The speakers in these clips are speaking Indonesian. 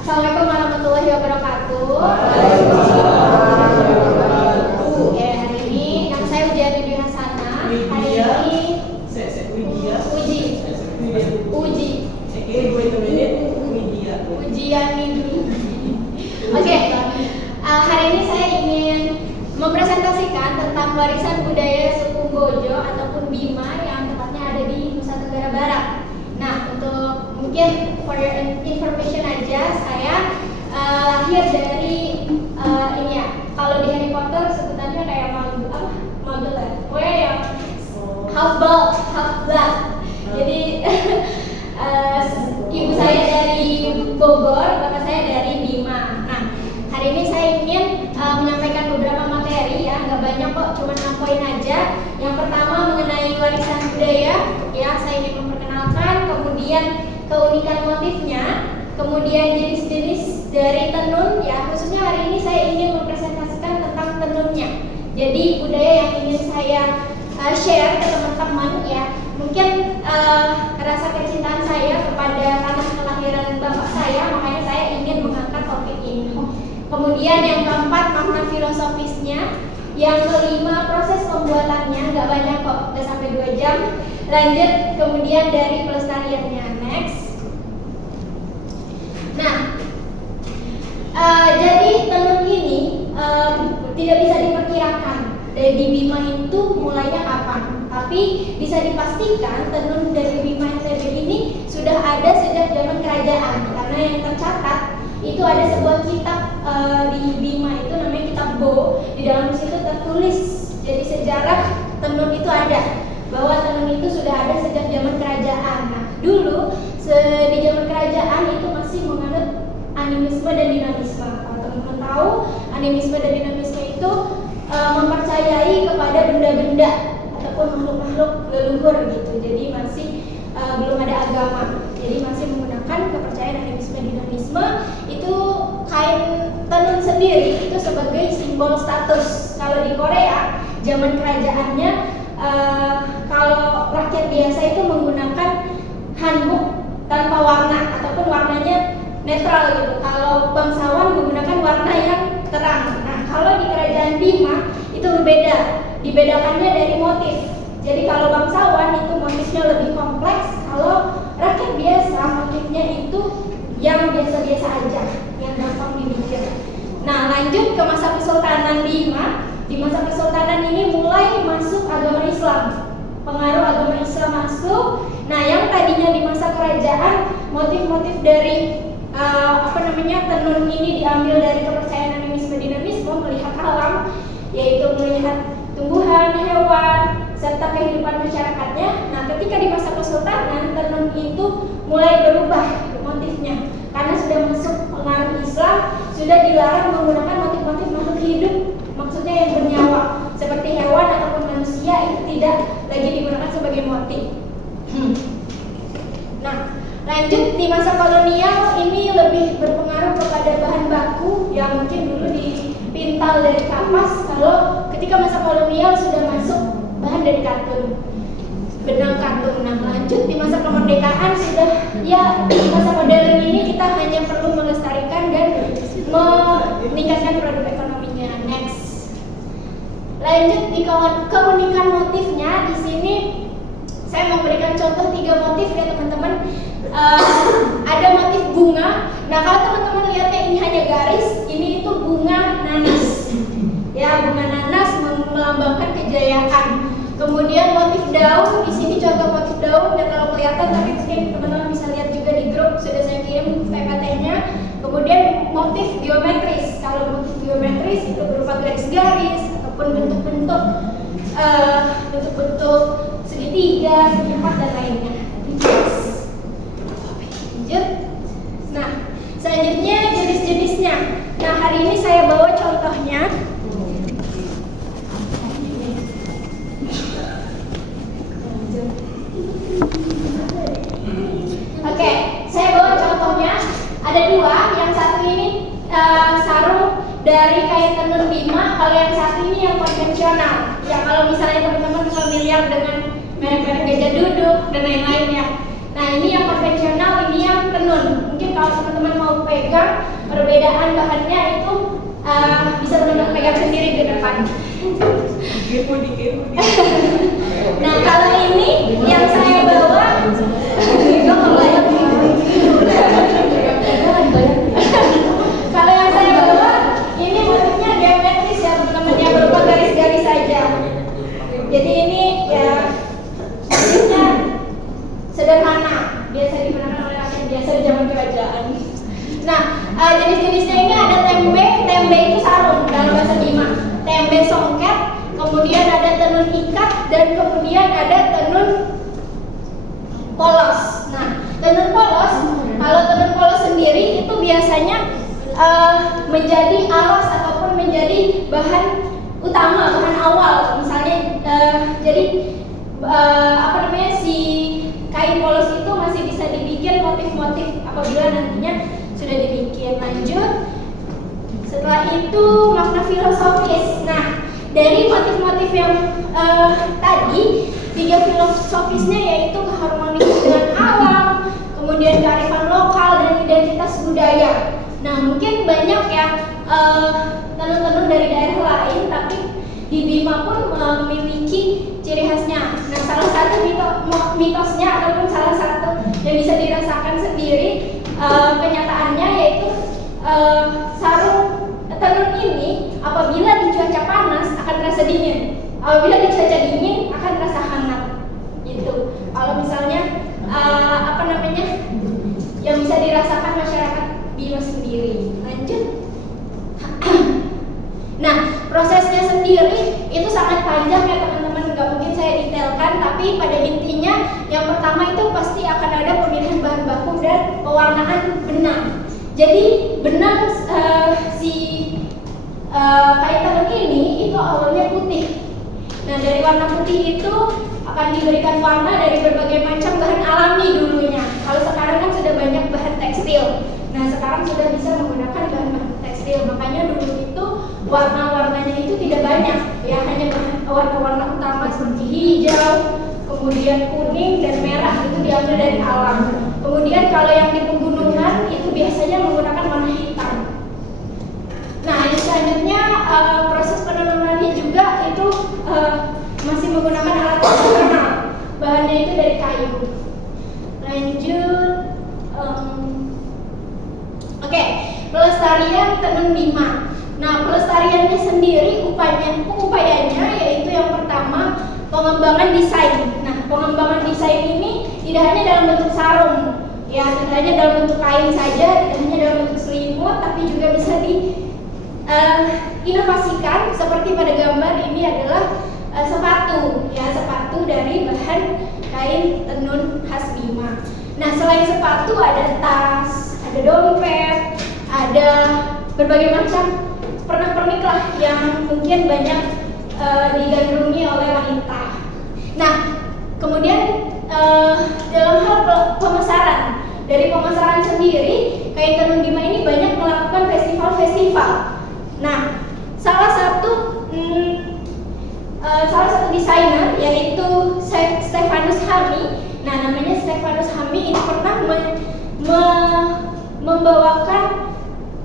Assalamualaikum warahmatullahi wabarakatuh. Oke, hari ini nama saya Ujian Widya Hasana. Hari ini ujian minggu. Oke, hari ini saya ingin mempresentasikan tentang warisan budaya suku Gojo ataupun Bima yang tepatnya ada di Nusa Tenggara Barat. Nah, untuk mungkin for your information aja, saya lahir dari ini ya. Kalau di Harry Potter sebutannya kayak Muggle ya. Pokoknya yang half blood. Jadi ibu saya dari Bogor, bapak saya dari Bima. Nah, hari ini saya ingin menyampaikan beberapa materi ya, nggak banyak kok, cuma 6 poin aja. Yang pertama mengenai warisan budaya, ya saya ingin memperkenalkan, kemudian keunikan motifnya, kemudian jenis-jenis dari tenun ya, khususnya hari ini saya ingin mempresentasikan tentang tenunnya. Jadi budaya yang ingin saya share ke teman-teman ya, mungkin rasa kecintaan saya kepada tanah kelahiran bapak saya, makanya saya ingin mengangkat topik ini. Kemudian yang keempat makna filosofisnya, yang kelima proses pembuatannya, nggak banyak kok, nggak sampai 2 jam. Lanjut kemudian dari pelestariannya, next. Nah, jadi tenun ini tidak bisa diperkirakan dari Bima itu mulainya kapan, tapi bisa dipastikan tenun dari Bima NTB ini sudah ada sejak zaman kerajaan, karena yang tercatat itu ada sebuah kitab di Bima itu namanya kitab Bo. Di dalam situ tertulis, jadi sejarah tenun itu ada, bahwa tenun itu sudah ada sejak zaman kerajaan. Nah, dulu di zaman kerajaan itu masih menganut animisme dan dinamisme. Kalau teman-teman tahu, animisme dan dinamisme itu mempercayai kepada benda-benda ataupun makhluk-makhluk leluhur gitu. Jadi masih belum ada agama. Jadi masih menggunakan kepercayaan animisme dinamisme. Itu kain tenun sendiri itu sebagai simbol status. Kalau di Korea zaman kerajaannya, kalau rakyat biasa itu menggunakan hanbok tanpa warna ataupun warnanya netral gitu. Kalau bangsawan menggunakan warna yang terang. Nah, kalau di kerajaan Bima itu berbeda. Dibedakannya dari motif. Jadi kalau bangsawan itu motifnya lebih kompleks, kalau rakyat biasa motifnya itu yang biasa-biasa aja, yang gampang dibikin. Nah, lanjut ke masa Kesultanan Bima. Di masa Kesultanan ini mulai masuk agama Islam. Pengaruh agama Islam masuk. Nah, yang tadinya di masa kerajaan motif-motif dari tenun ini diambil dari kepercayaan animisme dinamisme, melihat alam, yaitu melihat tumbuhan, hewan, serta kehidupan masyarakatnya. Nah, ketika di masa Kesultanan, tenun itu mulai berubah motifnya karena sudah masuk pengaruh Islam, sudah dilarang menggunakan motif-motif makhluk hidup, maksudnya yang bernyawa seperti hewan ataupun manusia, itu tidak lagi digunakan sebagai motif. Nah, lanjut di masa kolonial ini lebih berpengaruh kepada bahan baku yang mungkin dulu dipintal dari kapas. Kalau ketika masa kolonial sudah masuk bahan dari katun, benang katun. Nah, lanjut di masa kemerdekaan sudah ya, di masa modern ini kita hanya perlu melestarikan dan meningkatkan produk ekonominya. Next. Lanjut di keunikan motifnya, di sini saya memberikan contoh 3 motif ya teman-teman. Ada motif bunga. Nah, kalau teman-teman lihatnya ini hanya garis, ini itu bunga nanas. Ya, bunga nanas melambangkan kejayaan. Kemudian motif daun, di sini contoh motif daun, nggak terlalu kelihatan, tapi mungkin teman-teman bisa lihat juga di grup, sudah saya kirim PPT-nya. Kemudian motif geometris. Kalau motif geometris itu berupa garis-garis ataupun bentuk-bentuk segitiga, segi empat dan lainnya. Lanjut. Nah, selanjutnya jenis-jenisnya. Nah, hari ini saya bawa contohnya. Oke, saya bawa contohnya. Ada 2. Yang satu ini sarung dari kain tenun Bima. Kalau yang satu ini yang konvensional. Ya, kalau misalnya teman-teman familiar dengan merek-merek gajah duduk dan lain-lainnya. Nah, ini yang konvensional, ini yang tenun. Mungkin kalau teman-teman mau pegang pegang. Perbedaan bahannya itu bisa teman-teman pegang sendiri ke depan. Nah, kalau ini yang saya bawa kalau yang saya bawa ini motifnya geometris ya teman-teman, yang berupa garis-garis saja. Jadi ini ya motifnya sederhana, biasa digunakan oleh rakyat biasa di zaman kerajaan. Nah, jenis-jenisnya ini ada tembe itu sarung dalam bahasa Bima, tembe songket, kemudian ada tenun ikat, dan kemudian ada tenun polos. Nah, tenun polos, kalau tenun polos sendiri itu biasanya menjadi alas ataupun menjadi bahan utama, bahan awal. Misalnya, jadi si kain polos itu masih bisa dibikin motif-motif apabila nantinya sudah dibikin. Lanjut, setelah itu makna filosofis. Nah, dari motif-motif yang tadi, 3 filosofisnya yaitu keharmonisan dengan alam, kemudian kearifan lokal, dan identitas budaya. Nah, mungkin banyak ya tenun-tenun dari daerah lain, tapi di Bima pun memiliki ciri khasnya. Nah, salah satu mitosnya ataupun salah satu yang bisa dirasakan sendiri kenyataannya yaitu sarung tenun ini apabila di cuaca panas akan terasa dingin, apabila di cuaca dingin akan terasa hangat. Gitu. Kalau misalnya yang bisa dirasakan masyarakat Bima sendiri. Lanjut. Nah, prosesnya sendiri itu sangat panjang ya teman-teman, nggak mungkin saya detailkan, tapi pada intinya yang pertama itu pasti akan ada pemilihan bahan baku dan pewarnaan benang. Jadi benang kain tenun ini itu awalnya putih. Nah, dari warna putih itu akan diberikan warna dari berbagai macam bahan alami dulunya. Kalau sekarang kan sudah banyak bahan tekstil. Nah, sekarang sudah bisa menggunakan bahan-bahan tekstil. Makanya dulu itu warna-warnanya itu tidak banyak, ya, hanya warna-warna utama seperti hijau, kemudian kuning dan merah itu diambil dari alam. Kemudian kalau yang di pegunungan itu biasanya menggunakan warna hitam. Nah, yang selanjutnya proses penenunannya juga itu masih menggunakan alat tradisional. Bahannya itu dari kayu. Lanjut. Oke, pelestarian tenun Bima. Nah, pelestariannya sendiri upayanya yaitu yang pertama pengembangan desain. Nah, pengembangan desain ini tidak hanya dalam bentuk sarung, ya, tidak hanya dalam bentuk kain saja, tidak hanya dalam bentuk selimut, tapi juga bisa inovasikan seperti pada gambar ini adalah sepatu, ya, sepatu dari bahan kain tenun khas Bima. Nah, selain sepatu ada tas, ada dompet, ada berbagai macam pernak-pernik lah yang mungkin banyak digandrungi oleh wanita. Nah, kemudian dalam hal pemasaran, dari pemasaran sendiri, kain tenun Bima ini banyak melakukan festival-festival. Nah, salah satu desainer yaitu Stefanus Hami. Nah, namanya Stefanus Hami ini pernah membawakan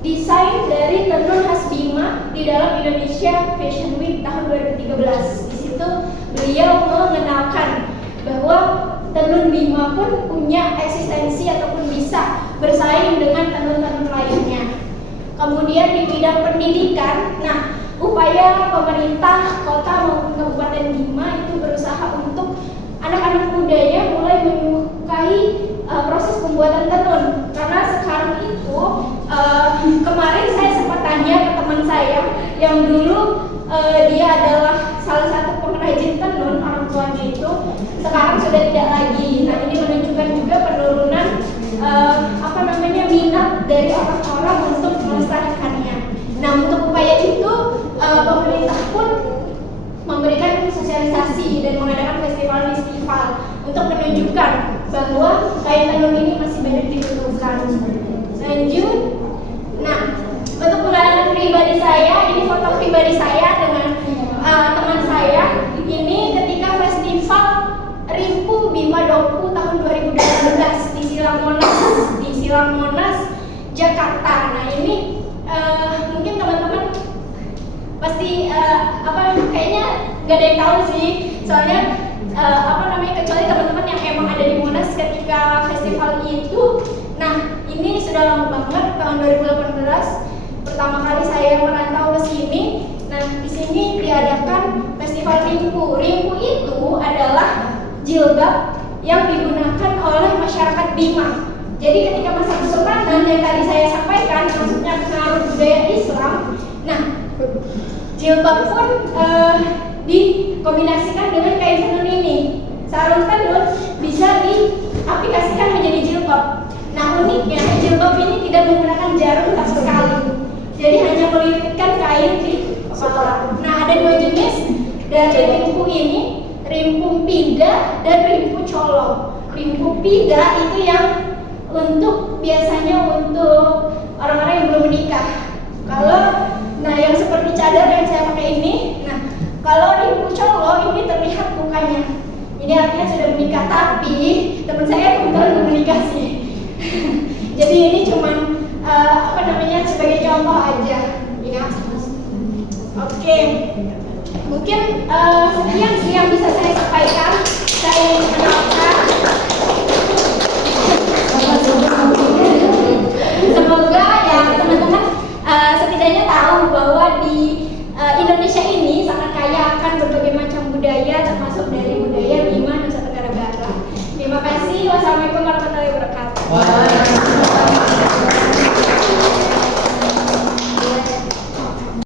desain dari tenun khas Bima di dalam Indonesia Fashion Week tahun 2013. Di situ beliau mengenalkan bahwa tenun Bima pun punya eksistensi ataupun bisa bersaing dengan tenun-tenun lainnya. Kemudian di bidang pendidikan, nah, upaya pemerintah kota maupun Kabupaten Bima itu berusaha untuk anak-anak mudanya mulai menyukai proses pembuatan tenun. Karena sekarang itu kemarin saya sempat tanya ke teman saya yang dulu dia adalah salah satu pengrajin tenun, orang tuanya itu sekarang sudah tidak lagi. Nah, ini menunjukkan juga penurunan minat dari orang-orang untuk melestarikannya. Nah, untuk upaya itu pemerintah pun memberikan sosialisasi dan mengadakan festival-festival untuk menunjukkan bahwa kain tenun ini masih banyak dibutuhkan. Lanjut. Nah, untuk pengalaman pribadi saya, ini foto pribadi saya dengan teman saya. Ini ketika festival Rimpu Bima Doku tahun 2018 di Silang Monas Jakarta. Nah ini mungkin teman-teman pasti kayaknya nggak ada yang tahu sih, soalnya kecuali teman-teman yang emang ada di Monas ketika festival itu. Nah ini sudah lama banget, tahun 2018 pertama kali saya merantau ke sini. Nah di sini diadakan festival Rimpu. Rimpu itu adalah jilbab yang digunakan oleh masyarakat Bima. Jadi ketika masa Kesultanan yang tadi saya sampaikan, maksudnya pengaruh budaya Islam, nah jilbab pun dikombinasikan dengan kain tenun ini. Sarung tenun bisa diaplikasikan menjadi jilbab. Nah uniknya jilbab ini tidak menggunakan jarum sama sekali, jadi hanya melilitkan kain di kepala. Nah ada dua jenis dari rimpu ini, rimpu pida dan rimpu colo. Rimpu pida itu yang biasanya untuk orang-orang yang belum menikah. Yang seperti cadar yang saya pakai ini. Nah kalau rimpu colo ini terlihat mukanya, ini artinya sudah menikah, tapi teman saya kebetulan belum menikah sih. Jadi ini cuman sebagai contoh aja ya. Oke. Mungkin sekian sih yang bisa saya